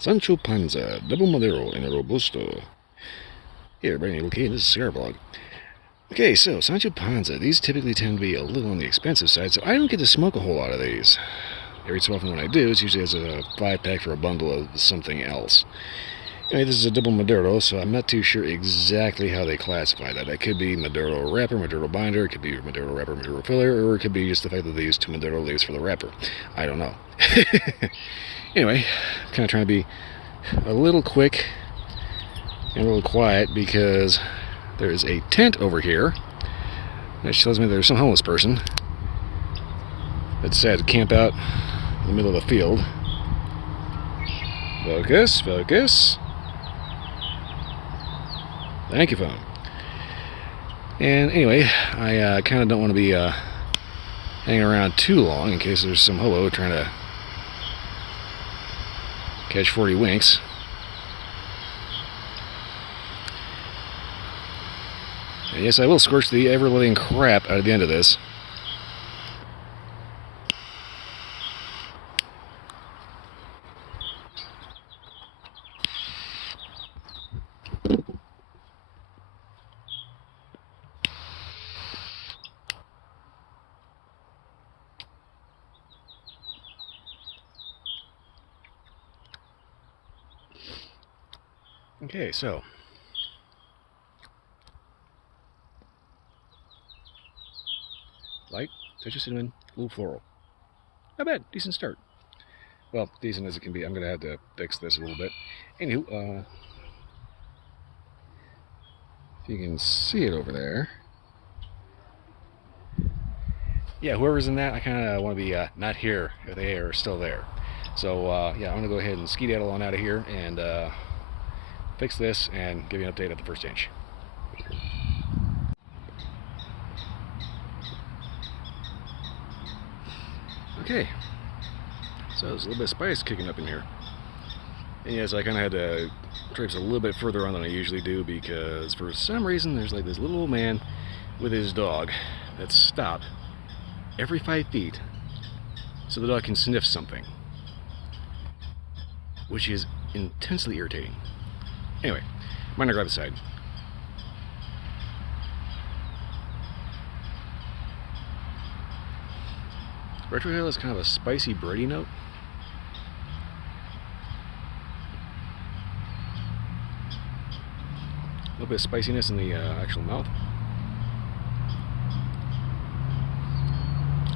Sancho Panza, double Maduro, and a Robusto. Hey everybody, okay, this is Cigar blog. Okay, so Sancho Panza, these typically tend to be a little on the expensive side, so I don't get to smoke a whole lot of these. Every so often when I do, it's usually as a 5-pack for a bundle of something else. Anyway, this is a double Maduro, so I'm not too sure exactly how they classify that. It could be Maduro wrapper, Maduro binder, it could be Maduro wrapper, Maduro filler, or it could be just the fact that they use 2 Maduro leaves for the wrapper. I don't know. Anyway, kind of trying to be a little quick and a little quiet because there is a tent over here that tells me there's some homeless person that decided to camp out in the middle of the field. Focus, focus. Thank you, phone. And anyway, I kind of don't want to be hanging around too long in case there's some hobo trying to catch 40 winks. And yes, I will scorch the ever-living crap out of the end of this. Okay, so light, touch of cinnamon, a little floral. Not bad, decent start. Well, decent as it can be. I'm gonna have to fix this a little bit. Anywho, if you can see it over there. Yeah, whoever's in that, I kind of want to be not here if they are still there. So yeah, I'm gonna go ahead and skedaddle on out of here and fix this and give you an update at the first inch. Okay, so there's a little bit of spice kicking up in here. And yes, I kind of had to traipse a little bit further on than I usually do because for some reason there's like this little old man with his dog that's stopped every 5 feet so the dog can sniff something, which is intensely irritating. Anyway, I'm gonna grab the side. Retrohale is kind of a spicy, bready note. A little bit of spiciness in the actual mouth.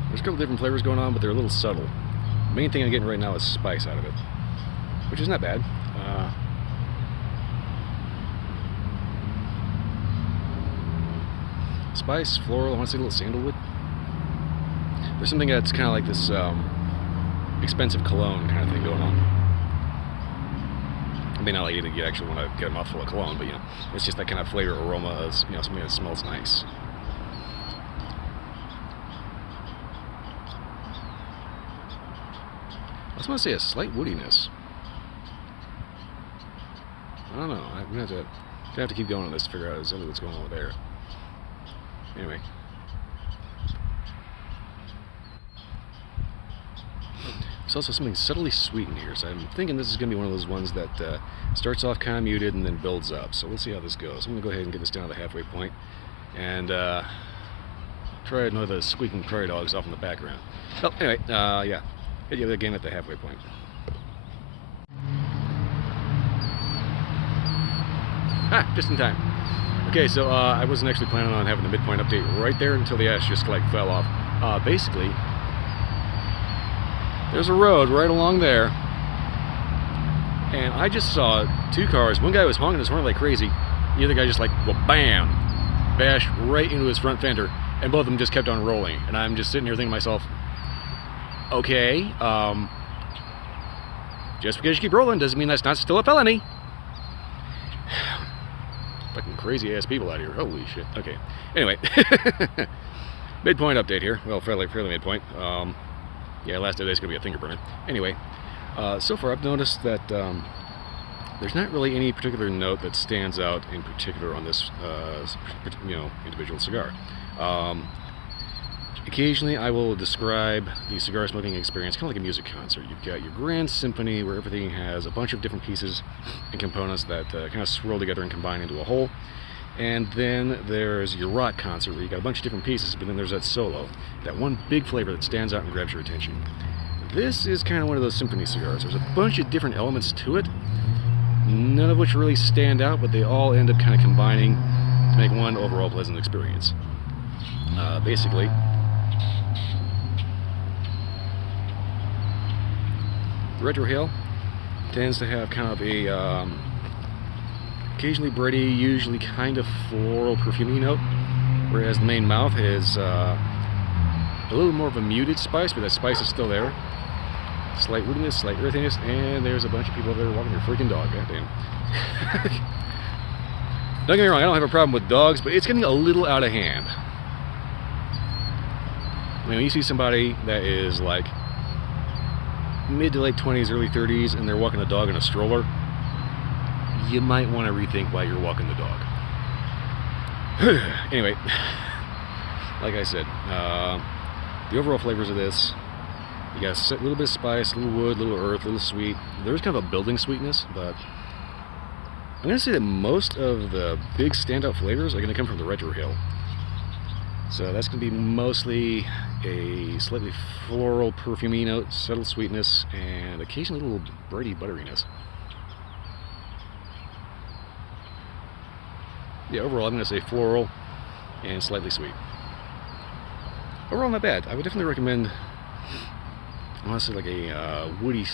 There's a couple different flavors going on, but they're a little subtle. The main thing I'm getting right now is spice out of it, which is not bad. Spice, floral, I want to say a little sandalwood. There's something that's kind of like this expensive cologne kind of thing going on. I mean, not like you actually want to get a mouthful of cologne, but you know, it's just that kind of flavor aroma of, you know, something that smells nice. I just want to say a slight woodiness. I don't know. I'm gonna have to keep going on this to figure out exactly what's going on with there. Anyway. There's also something subtly sweet in here, so I'm thinking this is going to be one of those ones that starts off kind of muted and then builds up. So we'll see how this goes. I'm going to go ahead and get this down to the halfway point and try another of those squeaking prairie dogs off in the background. Well, anyway, yeah, hit you again at the halfway point. Ah, just in time. Okay, so I wasn't actually planning on having the midpoint update right there until the ash just like fell off. Basically, there's a road right along there, and I just saw 2 cars. One guy was honking his horn like crazy. The other guy just like, well, bam, bashed right into his front fender, and both of them just kept on rolling. And I'm just sitting here thinking to myself, okay, just because you keep rolling doesn't mean that's not still a felony. Fucking crazy ass people out here. Holy shit. Okay. Anyway, midpoint update here. Well, fairly midpoint. Yeah, last day's gonna be a finger burner. Anyway, so far I've noticed that there's not really any particular note that stands out in particular on this, you know, individual cigar. Occasionally I will describe the cigar smoking experience kind of like a music concert. You've got your grand symphony where everything has a bunch of different pieces and components that kind of swirl together and combine into a whole. And then there's your rock concert where you got a bunch of different pieces, but then there's that solo, that one big flavor that stands out and grabs your attention. This is kind of one of those symphony cigars. There's a bunch of different elements to it, none of which really stand out, but they all end up kind of combining to make one overall pleasant experience. Basically, the retrohale tends to have kind of a occasionally bready, usually kind of floral, perfumey note, whereas the main mouth has a little more of a muted spice, but that spice is still there. Slight woodiness, slight earthiness, and there's a bunch of people over there walking their freaking dog. Goddamn. Don't get me wrong, I don't have a problem with dogs, but it's getting a little out of hand. I mean, when you see somebody that is like mid to late 20s, early 30s, and they're walking a dog in a stroller, you might want to rethink why you're walking the dog. Anyway, like I said, the overall flavors of this, you got a little bit of spice, a little wood, a little earth, a little sweet. There's kind of a building sweetness, but I'm going to say that most of the big standout flavors are going to come from the retrohale. So that's going to be mostly a slightly floral, perfumey note, subtle sweetness, and occasionally a little bready butteriness. Yeah, overall I'm going to say floral and slightly sweet. Overall not bad. I would definitely recommend, I want to say like a woody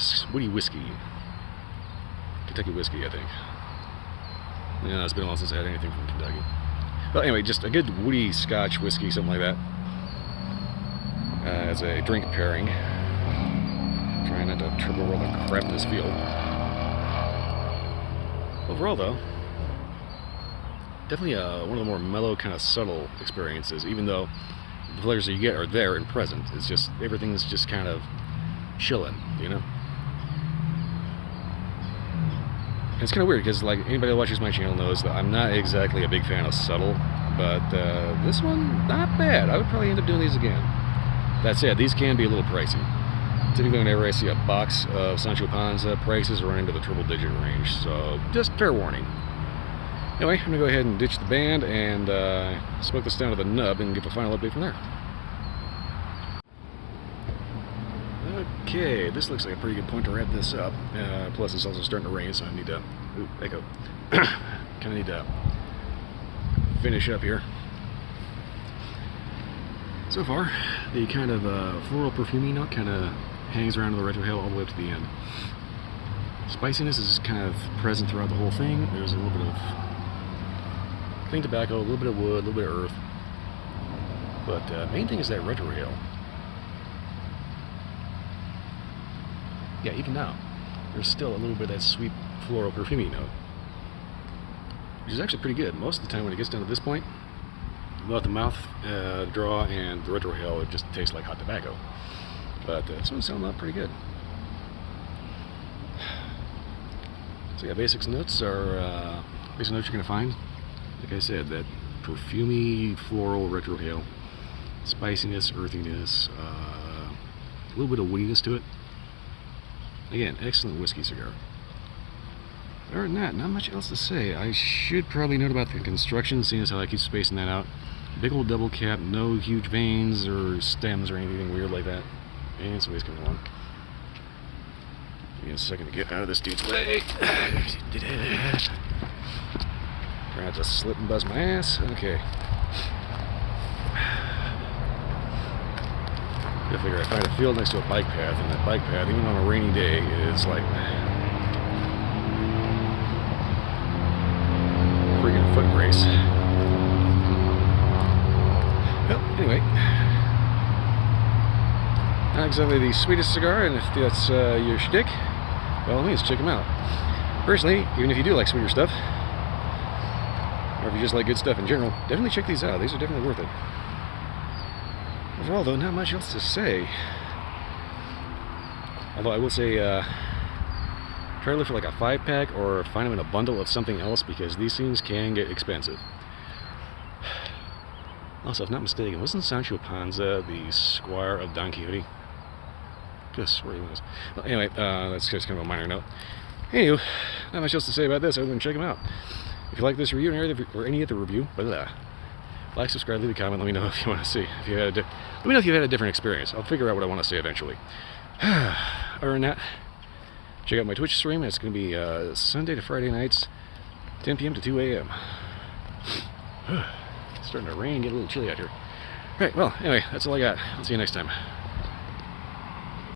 whiskey. Kentucky whiskey, I think. Yeah, it's been a while since I had anything from Kentucky. Well, anyway, just a good woody Scotch whiskey, something like that, as a drink pairing. Trying not to trip over all the crap in this field. Overall, though, definitely one of the more mellow, kind of subtle experiences. Even though the flavors that you get are there and present, it's just everything's just kind of chilling, you know. And it's kind of weird because, like, anybody that watches my channel knows that I'm not exactly a big fan of subtle, but this one, not bad. I would probably end up doing these again. That said, these can be a little pricey. Typically, whenever I see a box of Sancho Panza, prices run into the triple-digit range, so just fair warning. Anyway, I'm going to go ahead and ditch the band and smoke this down to the nub and give a final update from there. Okay, this looks like a pretty good point to wrap this up. Plus, it's also starting to rain, so I need to... Ooh, echo. Kind of need to finish up here. So far, the kind of floral perfumey note kind of hangs around the retrohale all the way up to the end. Spiciness is kind of present throughout the whole thing. There's a little bit of clean tobacco, a little bit of wood, a little bit of earth. But main thing is that retrohale. Yeah, even now, there's still a little bit of that sweet floral perfumey note, which is actually pretty good. Most of the time when it gets down to this point, let the mouth draw and the retrohale, it just tastes like hot tobacco. But this one's sounding out pretty good. So yeah, basic notes are basic notes you're gonna find. Like I said, that perfumey floral retrohale, spiciness, earthiness, a little bit of woodiness to it. Again, excellent whiskey cigar. Other than that, not much else to say. I should probably note about the construction, seeing as how I keep spacing that out. Big old double cap, no huge veins or stems or anything weird like that. And somebody's coming along. Give me a second to get out of this dude's way. Trying not to slip and bust my ass. Okay. I figure I find a field next to a bike path, and that bike path, even on a rainy day, is like freaking foot race. Well, anyway, not exactly the sweetest cigar, and if that's your shtick, by all means, check them out. Personally, even if you do like sweeter stuff, or if you just like good stuff in general, definitely check these out. These are definitely worth it. Overall, though, not much else to say. Although I will say, try to look for like a 5-pack or find them in a bundle of something else, because these things can get expensive. Also, if not mistaken, wasn't Sancho Panza the squire of Don Quixote? Could have swore he was. Well, anyway, that's just kind of a minor note. Anywho, not much else to say about this other than check them out. If you like this review or any of the review, like, subscribe, leave a comment. Let me know if you want to see. Let me know if you've had a different experience. I'll figure out what I want to say eventually. Other than that, check out my Twitch stream. It's going to be Sunday to Friday nights, 10 p.m. to 2 a.m. It's starting to rain and get a little chilly out here. Alright, well, anyway, that's all I got. I'll see you next time.